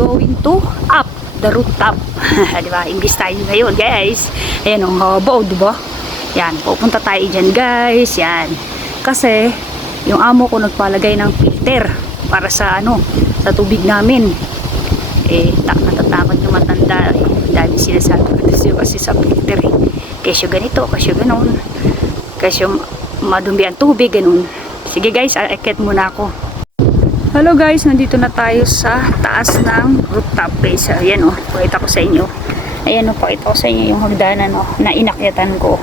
going to up the rooftop. Diba? English tayo ngayon, guys. Ayan, ang haba, diba? Yan, pupunta tayo dyan, guys. Yan. Kasi, yung amo ko nagpalagay ng filter para sa ano, sa tubig namin. Natatakot yung matanda. Dami sinasabi ko kasi sa filter. Kesyo ganito, kesyo ganon. Kesyo madumi ang tubig, ganon. Sige, guys, akit muna ako. Hello guys, nandito na tayo sa taas ng rooftop guys. Ayan o, pakita ko sa inyo. Ayan o, pakita ko sa inyo yung hagdanan o, na inakyatan ko.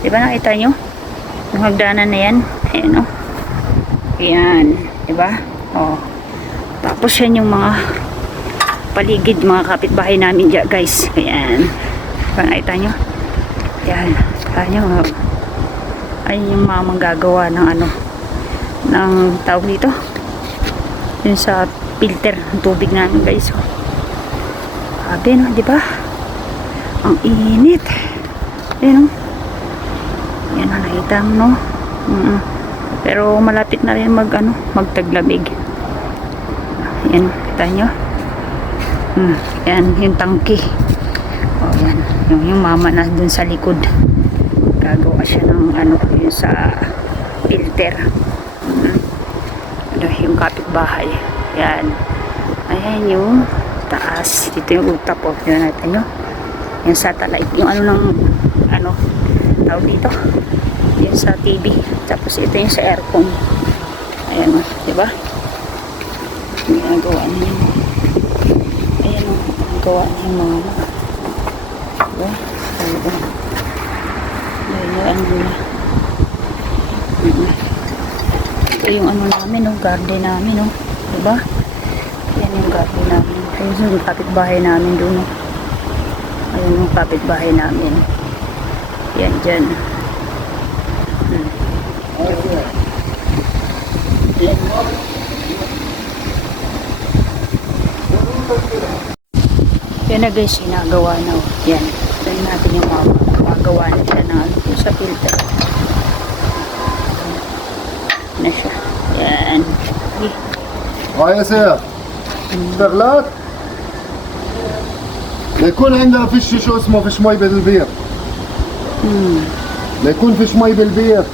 Diba nakita nyo? Yung hagdanan na yan. Ayan o. Ayan. Diba? O. Tapos yan yung mga paligid, mga kapitbahay namin dyan guys. Ayan. Diba nakita nyo? Ayan. Ayan nyo. Ayan yung mga manggagawa ng ano, ng tawag dito. Yun sa filter ng tubig namin guys. Sabi no, di ba? Ang init. Ayan o. Yan na nakita no. Pero malapit na rin magtaglamig. Yan, kita nyo. Yan, yung tangki. O yan, yung mama na dun sa likod. Gagawa siya ng ano, yun sa filter. Yung kapitbahay. Yan. Ayan yung taas. Dito yung rooftop po. Yan natin nyo. Yung satellite. Yung ano ng ano tawag dito. Yung sa TV. Tapos ito yung sa aircon. Ayan o. Diba? Ginagawa niya. Ayan o. Ginagawa niya yung mga diba? Ayan yung ano niya. Ito yung ano namin, no? Garden namin, no? Diba? Yan yung garden namin. Ayun yung kapitbahay namin doon, no? Ayun yung kapitbahay namin. Yan, dyan. Yan na guys, sinagawa na, oh. Yan. Yan natin yung magawa na siya na ano, sa filter. Na siya. Yan. يا سيف اشتغلت ليكون عندنا فيش شو اسمه فيش مي بالبير ليكون فيش مي بالبير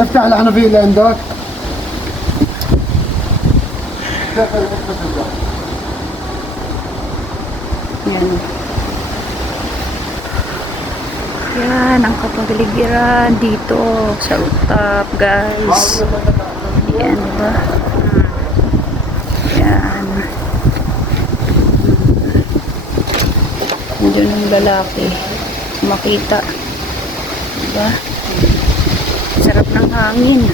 افتح الحنفية اللي عندك yan. Yan ang kapaligiran dito sa rooftop guys. Yan, diba? Yan. Diyan yung lalaki. Makita. Diba? Sarap ng hangin.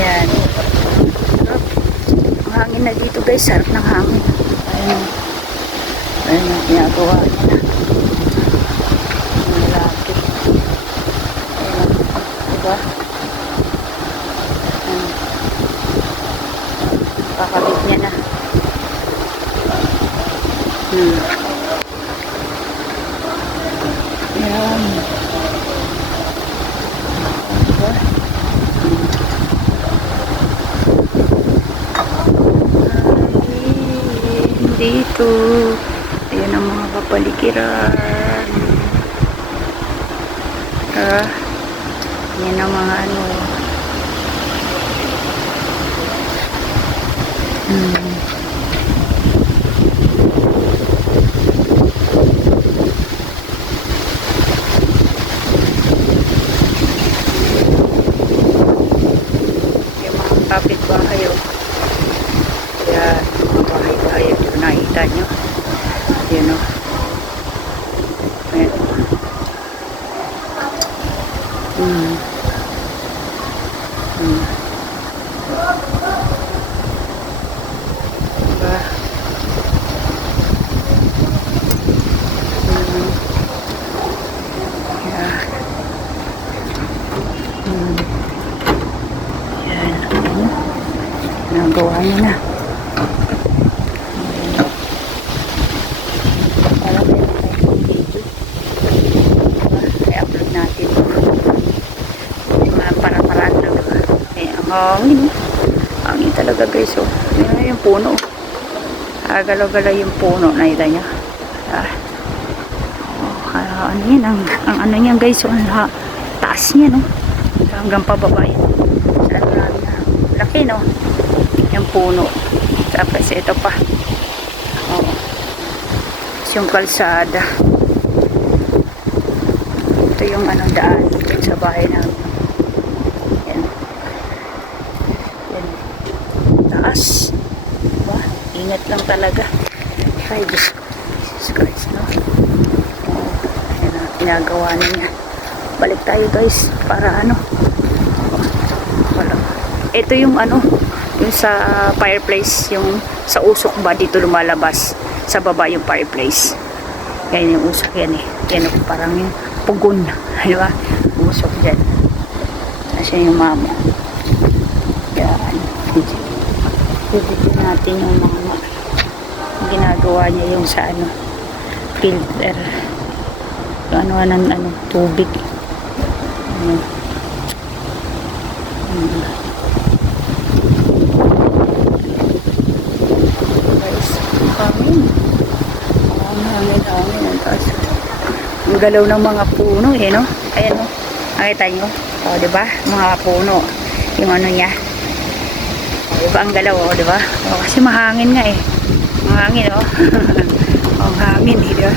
Yan. Yan. Sarap. Ang hangin na dito guys. Sarap ng hangin. Ayan. Ayan yung ginagawa nila. Ang lalaki. Diba? Kakabit niya na. Yan. Diba? Dito. Ayan ang mga kapaligiran. Yan ang mga ano. Yung mga kapitbahay o. Yan. Mga bahay-bahay. Ito nakita nyo. Yan o. Ayan. Diba? Yeah. Yan. Nagawa niya na. I-upload natin. Para-paraan lang hangin. Hangin talaga guys. Oh. Yan yung puno. Galaw-galaw yung puno. Nakita niya. Ano yan? Ang ano niyan guys. Ang taas niya, no? Hanggang pababa yan. Laki, no? Yung puno. Tapos ito pa. Oh. Yung kalsada. Ito yung ano daan dito sa bahay namin. Yan. Yan. Taas. Diba? Ingat lang talaga. Ay, Jesus Christ, no? Oh, yan ang ginagawa na niya. Balik tayo guys. Para ano. Wala. Ito yung ano. Yung sa fireplace. Yung sa usok ba dito lumalabas. Sa baba yung fireplace. Yan yung usok yan eh. Yan yung parang yung pugon. Di ba? Usok dyan. Kasi yung mama. Yan. Pipitin natin yung mga ginagawa niya yung sa ano filter. Yung ano tubig. Hangin. Hangin. Ang taas. Ang galaw ng mga puno eh, no? Ayan, no? Nakita nyo? O, diba? Mga puno. Yung ano niya. O, diba? Ang galaw, o, diba? O, kasi mahangin nga eh. Mahangin, o. Ang hangin, eh, diba?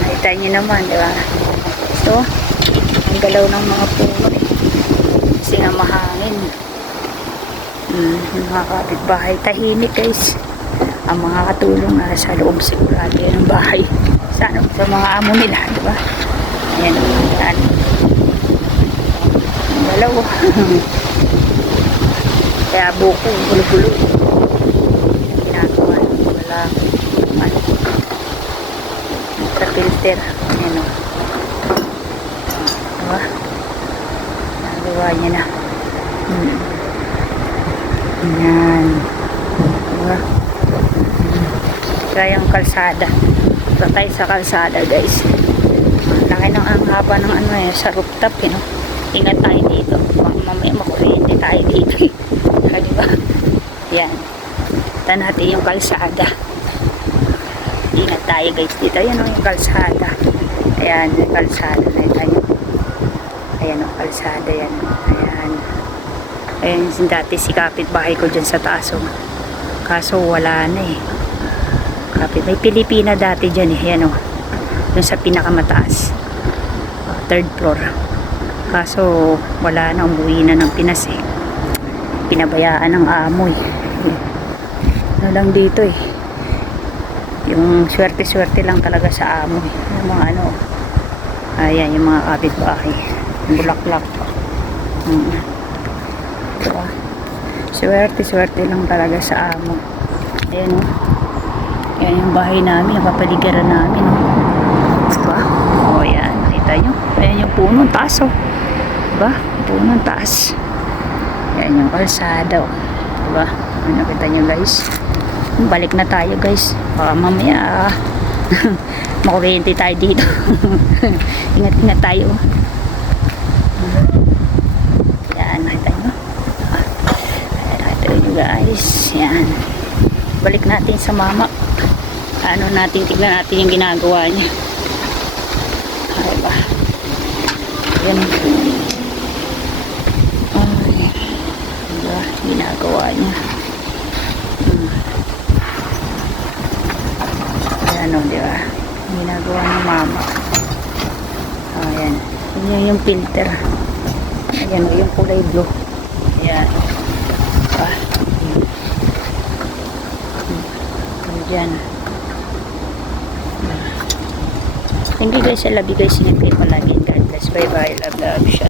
Nakita nyo naman, diba? So, ang galaw ng mga puno eh. Kasi nga mahangin. Mga kapitbahay. Tahimik, guys. Ang mga katulong na sa loob sigurado yan ng bahay sa mga amo nila, di ba? Ayan, yan. Ang galaw. Kaya buko, gulo-gulo. Ginagawa. Wala. Ano. Sa filter. Ayan o. Diba? Nagawa niya na. Ayan. Diba? Kaya yung kalsada. Ito tayo sa kalsada guys. Laki ng ang haba ng ano eh, sa rooftop eh, no? Ingat tayo dito. Mamaya makuryente tayo dito. Diba? Yan. Ito natin yung kalsada. Ingat tayo guys dito. Ayan yung kalsada. Ayan yung kalsada. Ayan yung kalsada yan. Ayan. Ayan yung dati si kapitbahay ko dyan sa taas. Kaso wala na eh. May Pilipina dati dyan eh. Yan o. Dun sa pinakamataas. Third floor. Kaso wala na. Umuwi na ng Pinas eh. Pinabayaan ng amo eh. Ano lang dito eh. Yung swerte-swerte lang talaga sa amo eh. Yung mga ano. Ayan yung mga kapitbahay. Bulaklak. Diba? Swerte-swerte lang talaga sa amo. Ayan o. Yan yung bahay namin, yung kapaligiran namin. Diba? O yan, nakita nyo. Ayan yung puno, taas o. Diba? Puno, taas. Yan yung kalsada o. Diba? Nakita nyo guys. Balik na tayo guys. Mamaya makuryente tayo dito. Ingat-ingat tayo. Yan, nakita nyo. Nakita nyo guys. Yan. Balik natin sa mama. Ano natin, tignan natin yung ginagawa niya. Ay ba? Yan. Ay. Diba? Ginagawa niya. Ayan o, diba? Ginagawa ng mama. Ayan. Yan yung filter. Ayan o, yung kulay blue. Ayan. Diba? Diyan. Thank you guys. I love you guys. Ingat kayo palagi. God bless. Bye bye. Love.